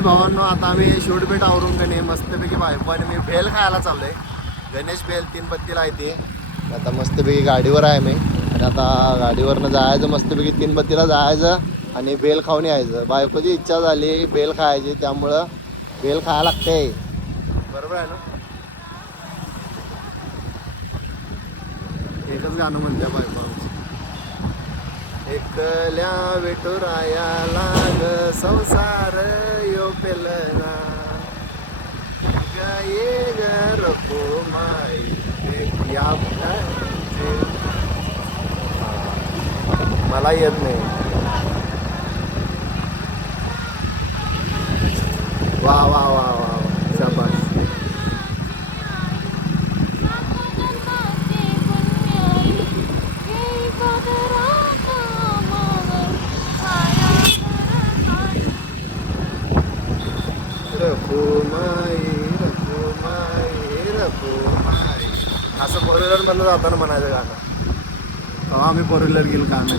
भावांनो आता आम्ही शूटबीट आवरून का नाही मस्तपैकी बायको आणि मी भेल खायला चाललोय. गणेश भेल 3 बत्तीला आहे ते. आता मस्तपैकी गाडीवर आहे मी आणि आता गाडीवरनं जायचं मस्तपैकी 3 बत्तीला जायचं आणि भेल खाऊन यायचं. बायकोची इच्छा झाली भेल खायची त्यामुळं भेल खायला लागते. बरोबर आहे ना. एकच गाणं म्हणते बायको एकल्या विठुरायाला ग संसार यो पेलना गाये ग रखुमाई या मला येत नाही. वा वा वा वा शाबास. असं फोर व्हीलर मधलं जाताना म्हणायचं गाणं. तेव्हा आम्ही फोर व्हीलर गेलो का आम्ही